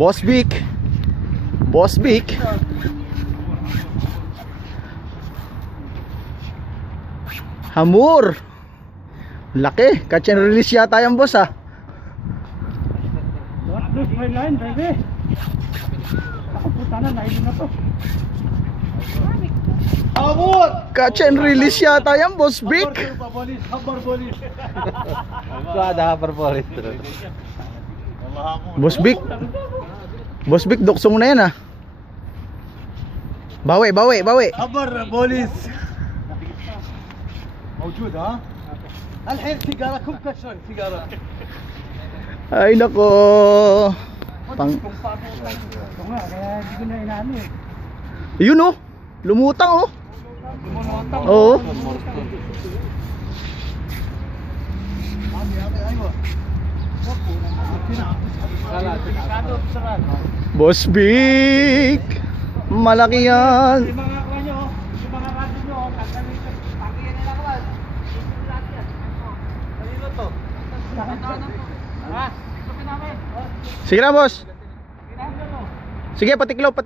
Boss Vic. Boss Vic. Hamur. Laki. Catch and release yata yung boss ah. Line, baby. Ako puta na, nailin na to. Hamur! Catch and release yata yung boss Vic. Hamur bolis. Ada berpolis. Boss Vic. Boss Vic, duksong na yan ah. Bawi. Hamur bolis. موجود ها؟ الحين سيجارة كم كسر سيجارة. Ay nako. Yun oh. Lumutang oh. Oo. Boss Vic. Malaki yan. Sige na boss. Sige, patiklop.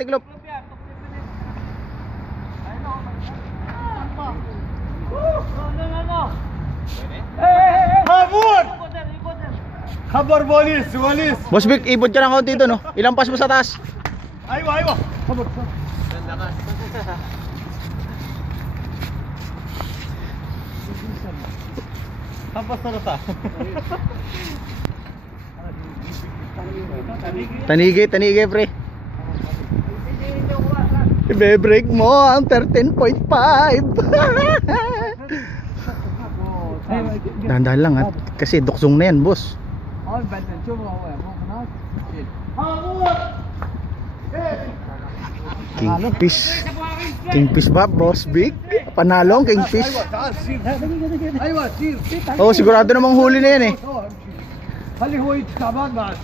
Hamur! Hamur bolis. Boss Vic, ibot ka ng konti dito no. Ilampas mo sa taas. Aywa. Hamur. Hampas na ta. Tanigi pre. Ibe-break mo ang 13.5. Dahan-dahan lang at kasi duksong na yan boss. Kingfish ba boss Vic? Panalong kingfish. Oh, sigurado namang huli na yan eh. خلي هو يتعبان بعد.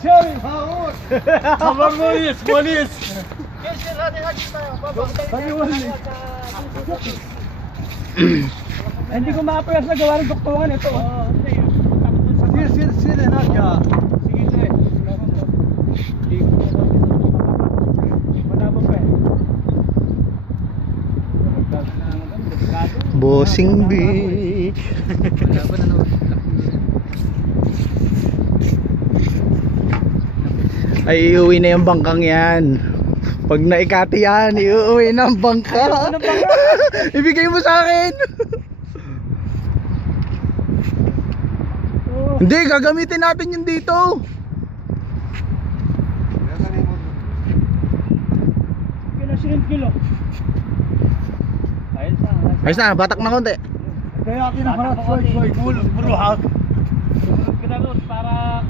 شاري هاون. خبر بوليس. خلي ولي. Hindi ko ma-appress na gawa ng doktoran ito. Sir هناك ya. Sige. Bossing Vic. Ay iuwi na yung bangkang yan. Pag naikati yan, iuwi na ang bangka. Ibigay mo sa akin. Hindi, gagamitin natin yun dito. kilo. Ayos na, batak na konti. Kaya kinaharap soy buluhag. Kita doon para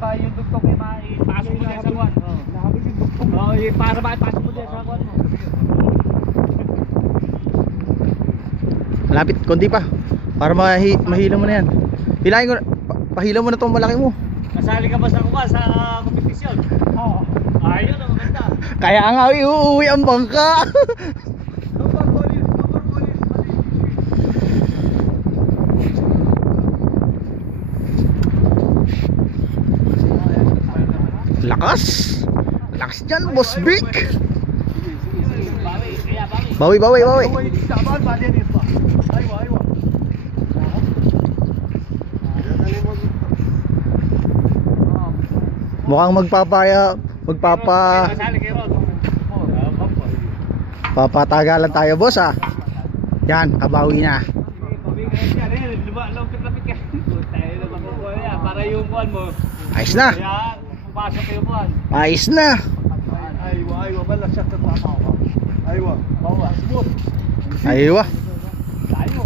ba yung dugtong ay maipasok mo dyan sa buwan. Oo, para ba ipasok mo dyan sa buwan mo. Malapit, konti pa. Para mahila mo na yan. Hilahin ko, pahila mo na itong malaki mo. Kasali ka ba sa kompetisyon? Oo. Ayun, ang maganda. Kaya nga uuwi ang bangka. Lakas dyan boss Vic. Bawi. Mukhang papatagalan tayo boss ah. Yan, kabawi na. Para yung buwan mo. Ayos na. Pasok yung buwan. Ayos na. Aywa, bala siya tatama ko. Aywa, bawa, subot. Aywa. Tayo.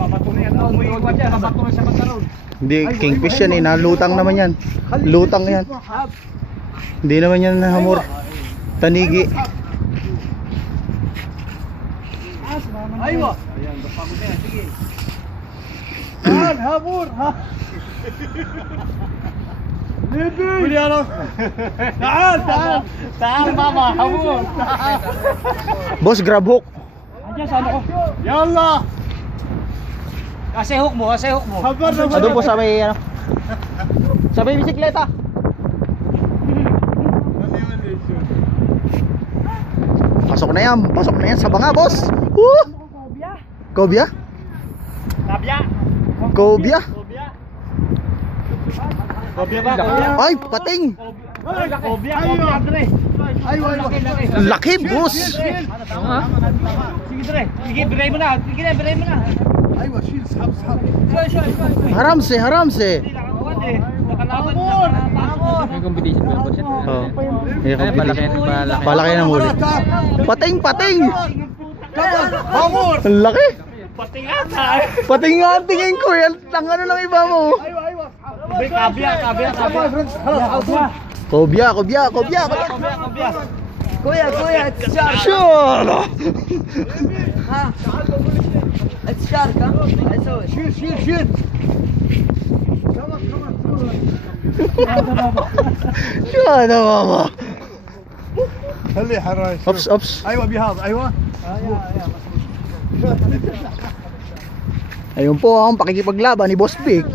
Papatuloy yan. Umiiwan dyan, papatuloy sa magkaroon. Hindi, kingfish yan eh, nalutang naman yan. Lutang yan. Hindi naman yan hamur. Tanigi. Aywa. Ayan, bapagod na yan, sige. Hamur, ha? Juliano. Taal mama, hamur. Boss, grab hook. Andiyan sa ano ko? Yalla. Kasi hook mo. Ano po sa may ano? Sabay bisikleta. Pasok na yan sa banga, boss. Woo! Cobia? Kabya. Cobia? Kobya ba? Kobya. Ay, pating. Kobya, Dre. Laki, boss. Sige, Dre. Sige, biray mo na. Sige na, biray mo na. Haramse. Hindi nakakuha eh. Nakalaban na. May competition ba po siya? Oh. May Palaki competition. palaki. Palaki ng huli. Pating. Ang laki. Pating ata. Pating nga ang tingin ko. Yan, ang ano ng iba mo. Kabya. Cobia. Kuya, it's shark. Sure. It's shark, huh? I saw it. Shoot. Sure, mama. خليه حراي. Ops. ايوه بهذا ايوه. Ayun po ang pakikipaglaban ni Boss Vic.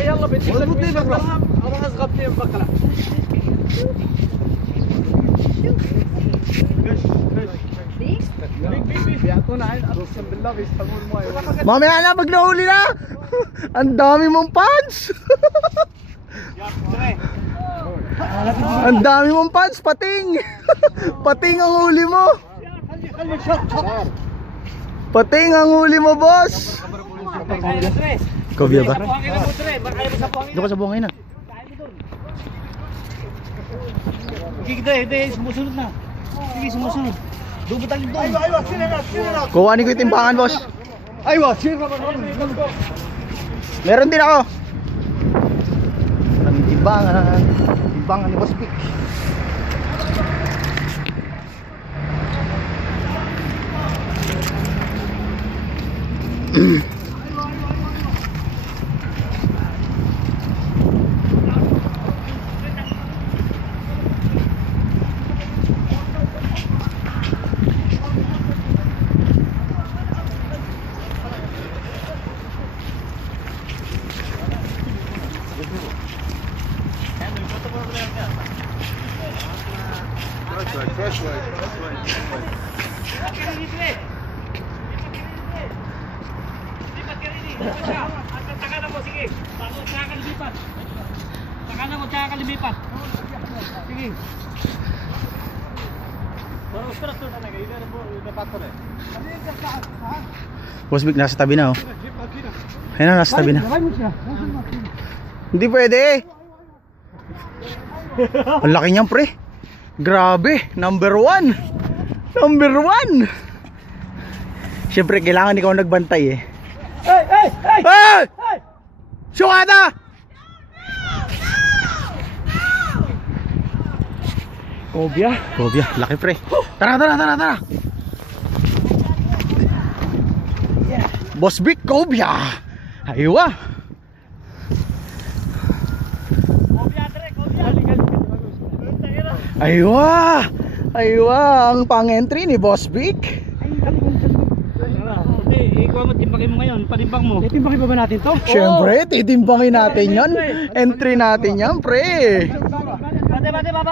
يلا بنتي اروح اصغب فيهم بكره. بيعطونا عين اقسم بالله بيسحبون الماي. Mamaya na pag nahuli na. Ang dami mong pants. Ang dami mong pants, pating. Pating ang huli mo. Pating ang huli mo, boss. Cobia ba? Doon ka sa buhangin na. Sige, sumusunod na. Sige, sumusunod. Dubutang doon. ايوه سينا. Kuhanin ko yung timbangan, boss. ايوه سينا. Meron din ako. Maraming timbangan. Timbangan ni Boss Vic. Takanan mo, sige. Takanan mo, tsaka kalibipat. Sige. Boss Vic, nasa tabi na, oh. Ayun na, nasa tabi na. Hindi pwede. Ang laki niyan, pre. Grabe, number 1. Siyempre, kailangan ikaw nagbantay eh. Hey! Sukata! Cobia, laki pre. Tara. Boss Vic, Cobia. Aywa. Aywa, ang pang-entry ni Boss Vic. Ikaw mo, timbangin mo ngayon. Panimbang mo. Timbangin ba natin to? Siyempre, titimbangin natin yan. Entry natin yan, pre.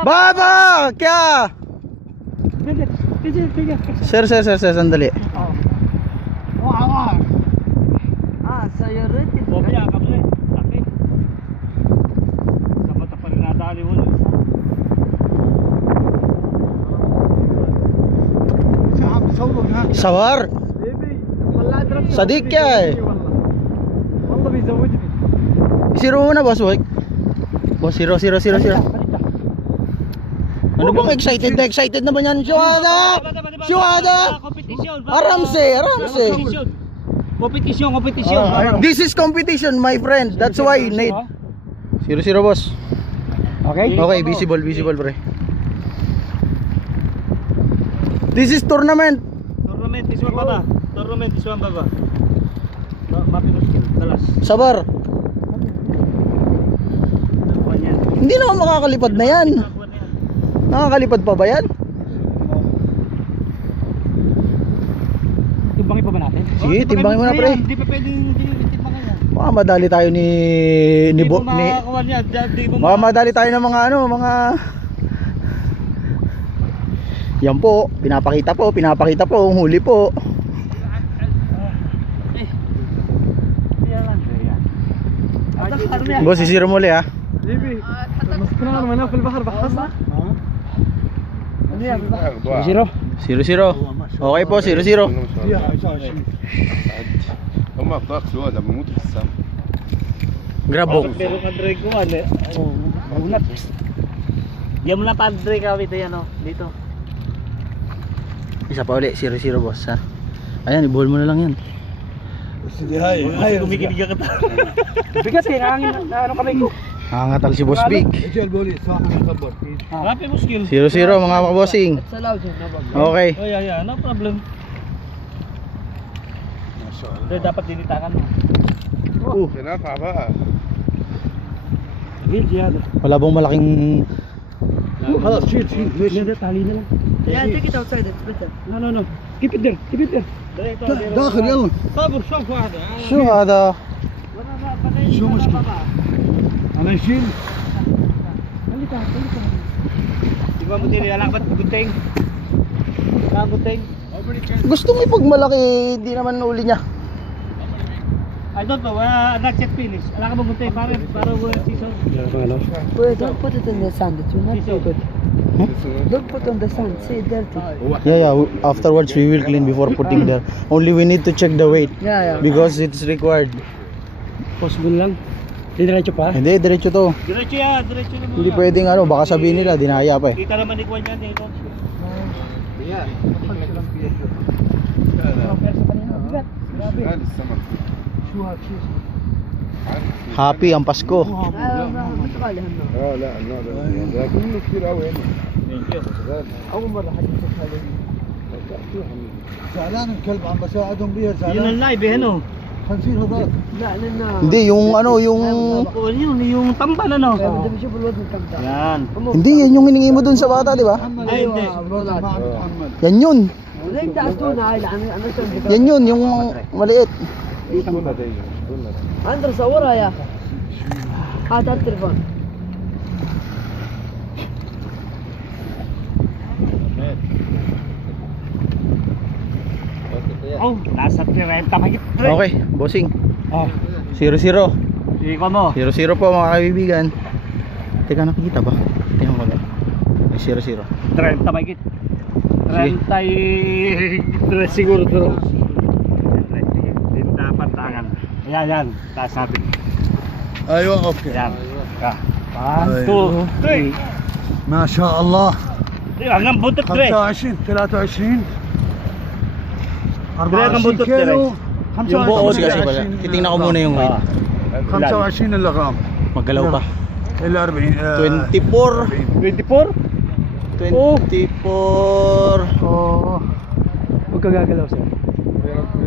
Baba! Kya! Sir, sandali. So you're ready? Kobya, kapre. Laki. Sa mata pa rin nadali mo. Sawar! Sadik kya eh. والله بيزودني. Zero na, Boss Vic. Boss, zero. Ano bang excited na ba yan? Shuhada! Kompetisyon. Aramse. Kompetisyon. This is competition, my friend. That's why need. 0-0, boss. Okay, visible, pre. This is tournament. Tournament, this one baba. Mapinus dalas. Sabar. Hindi na ako makakalipad na yan. Nakakalipad pa ba yan? Timbangin pa ba natin? Sige, timbangin mo na, pre. Hindi pa pwedeng timbangin yan. Baka madali tayo ni Hindi mo ni makakuha niya. Di mo baka madali tayo ng mga ano, mga yan po, pinapakita po, ang huli po. Boss, sisiro muli ha. حبيبي مسكنا وانا في البحر بحصنا 0-0. Okay po, 0-0. هم فاق سؤال لما موت في السما Grab po. Pero kadre ko ano. Unat. Diyan mo na padre ka dito yan oh. Dito. Isa pa uli, 0-0 boss ha. Ayan, ibuhol mo na lang yan. Ay, kumikinig ka ta. Bigat kay hangin na ano kamay ko. Nangangatal si Boss Big. Happy mo skill. 0-0 mga kabossing. Okay. Oh yeah, no problem. Pero dapat dinitakan mo. بنفع بقى Wala bang malaking خلاص شيل ليش Yeah, take it outside, it's better. no keep it there داخل يلا صبر شوف واحدة. شو هذا؟ شو مشكلة انا اشيل Diba mo dili alam ba't gunting? Gunting. Gusto mo ipagmalaki, hindi naman uli niya. I don't know, not yet finished. Alam ka ba gunting para wala season? Wait, don't put it in the sand, it will not be good. Don't put on the sand, see it's dirty. Yeah, afterwards we will clean before putting there. Only we need to check the weight Yeah. because it's required. possible lang diretso pa Hindi, diretso to. Diretso yan, diretso naman. Hindi pwedeng ano, baka sabihin nila, dinaya pa eh. Kita naman ni Kwan yan eh. هذا السمك Happy ang Pasko. مش غالي هم. اه لا النوع ده منه كتير قوي هنا اول مره حد يشوف هذا زعلان الكلب عم بساعدهم بيها Yun زعلان ang live eh, ano? خنزير هذاك لا لأن Hindi, yung ano, yung... Oo, yun, yung tamban ano? بدي بشوف الوزن كم ده. Yan. Hindi, yan yung hiningi mo dun sa bata, di ba? Ay, hindi. الوزن ما عم يتحمل Yan yun. زي بتاع التونة هاي اللي أنا شو Yan yun, yung maliit. أندر صورها يا أخي. هات التليفون. Oh, nasa 30 mahigit. Okay, bossing. Oh. 0-0. Ikaw mo. 0-0 po mga kaibigan. Teka, nakikita ba? Tingnan ko lang. Ay, 0-0. 30 mahigit. Sige. 33 siguro to. Hindi dapat tangan. Yan. Taas natin. ايوه اوكي Yan. 1, 2, 3. ما شاء الله Hanggang buntot 3. 25 23 Hanggang buntot 24 كيلو Yung buo, 25 Kasi pala, titingnan ko muna yung weight. 25 الا غرام Maggalaw pa. الا 40 24. 24? 24. اوه Huwag ka gagalaw sir.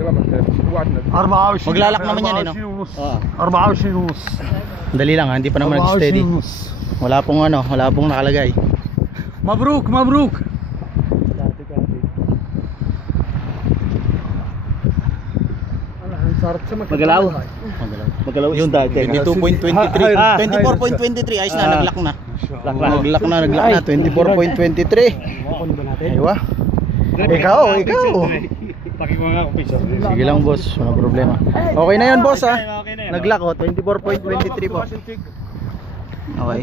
24 Maglalak naman yan, eh, no? 24 ونص Ah. 24 ونص Dali lang ha, hindi pa naman 24 nag-steady. ونص Wala pong nakalagay. مبروك مبروك صارت سمكة Magalaw. Magalaw. Magalaw Yun, dati. 22.23. Ah, 24.23. Ayos na, Ah. naglak na. Lakla. Naglak na. 24.23. Aywa. Ikaw. Pakikuha nga ako piso. Sige lang boss, walang problema. Okay na yun boss ha. Okay na yan. Naglak 24.23 po. Okay.